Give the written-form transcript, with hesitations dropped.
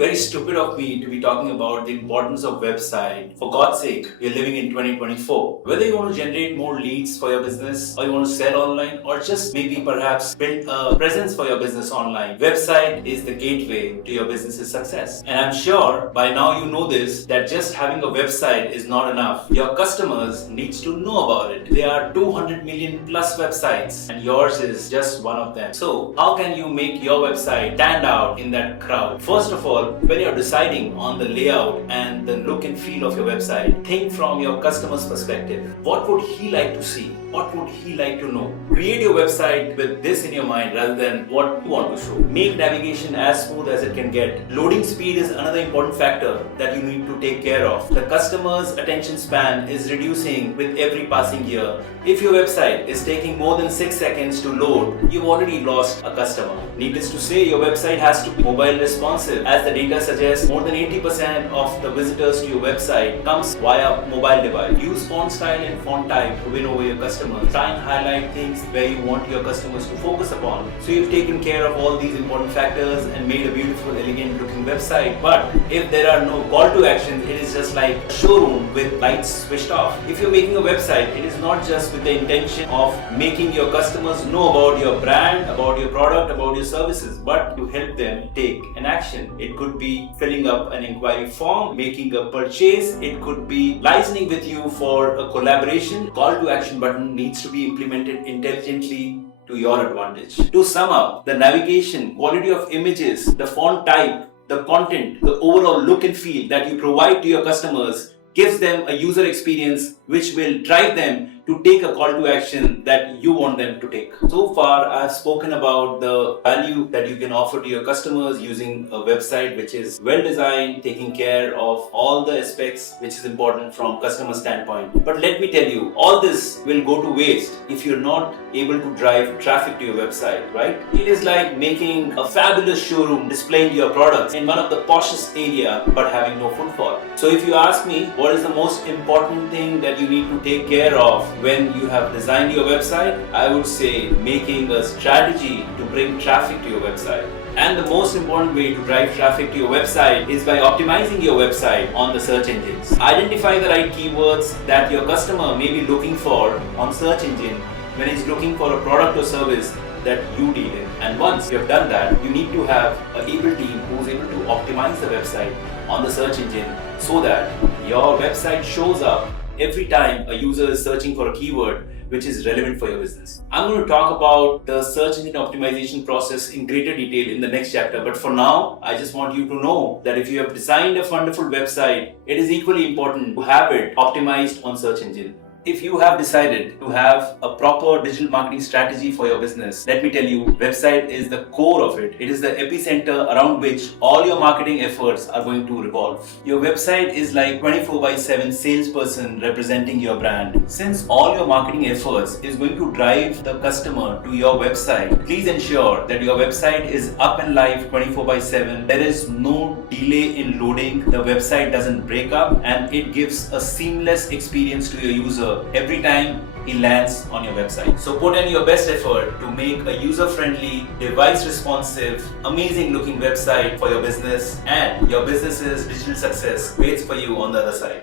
very stupid of me to be talking about the importance of website. For God's sake, we're living in 2024. Whether you want to generate more leads for your business, or you want to sell online, or just maybe perhaps build a presence for your business online, website is the gateway to your business's success. And I'm sure by now you know this, that just having a website is not enough. Your customers needs to know about it. There are 200 million plus websites and yours is just one of them. So how can you make your website stand out in that crowd? First of all, when you're deciding on the layout and the look and feel of your website, think from your customer's perspective. What would he like to see? What would he like to know? Create your website with this in your mind rather than what you want to show. Make navigation as smooth as it can get. Loading speed is another important factor that you need to take care of. The customer's attention span is reducing with every passing year. If your website is taking more than 6 seconds to load, you've already lost a customer. Needless to say, your website has to be mobile responsive, as the data suggests more than 80% of the visitors to your website comes via mobile device. Use font style and font type to win over your customers. Try and highlight things where you want your customers to focus upon. So you've taken care of all these important factors and made a beautiful, elegant looking website. But if there are no call to action, it is just like a showroom with lights switched off. If you're making a website, it is not just with the intention of making your customers know about your brand, about your product, about your services, but to help them take an action. It could be filling up an inquiry form, making a purchase, it could be licensing with you for a collaboration. Call to action button needs to be implemented intelligently to your advantage. To sum up, the navigation, quality of images, the font type, the content, the overall look and feel that you provide to your customers gives them a user experience which will drive them to take a call to action that you want them to take. So far, I've spoken about the value that you can offer to your customers using a website which is well designed, taking care of all the aspects which is important from customer standpoint. But let me tell you, all this will go to waste if you're not able to drive traffic to your website, right? It is like making a fabulous showroom displaying your products in one of the poshest area but having no footfall. So if you ask me, what is the most important thing that you need to take care of when you have designed your website, I would say making a strategy to bring traffic to your website. And the most important way to drive traffic to your website is by optimizing your website on the search engines. Identify the right keywords that your customer may be looking for on search engine when he's looking for a product or service that you deal in. And once you have done that, you need to have an able team who's able to optimize the website on the search engine so that your website shows up every time a user is searching for a keyword which is relevant for your business. I'm going to talk about the search engine optimization process in greater detail in the next chapter. But for now, I just want you to know that if you have designed a wonderful website, it is equally important to have it optimized on search engine. If you have decided to have a proper digital marketing strategy for your business, let me tell you, website is the core of it. It is the epicenter around which all your marketing efforts are going to revolve. Your website is like 24/7 salesperson representing your brand. Since all your marketing efforts is going to drive the customer to your website, please ensure that your website is up and live 24/7. There is no delay in loading. The website doesn't break up and it gives a seamless experience to your user every time he lands on your website. So put in your best effort to make a user-friendly, device-responsive, amazing-looking website for your business, and your business's digital success waits for you on the other side.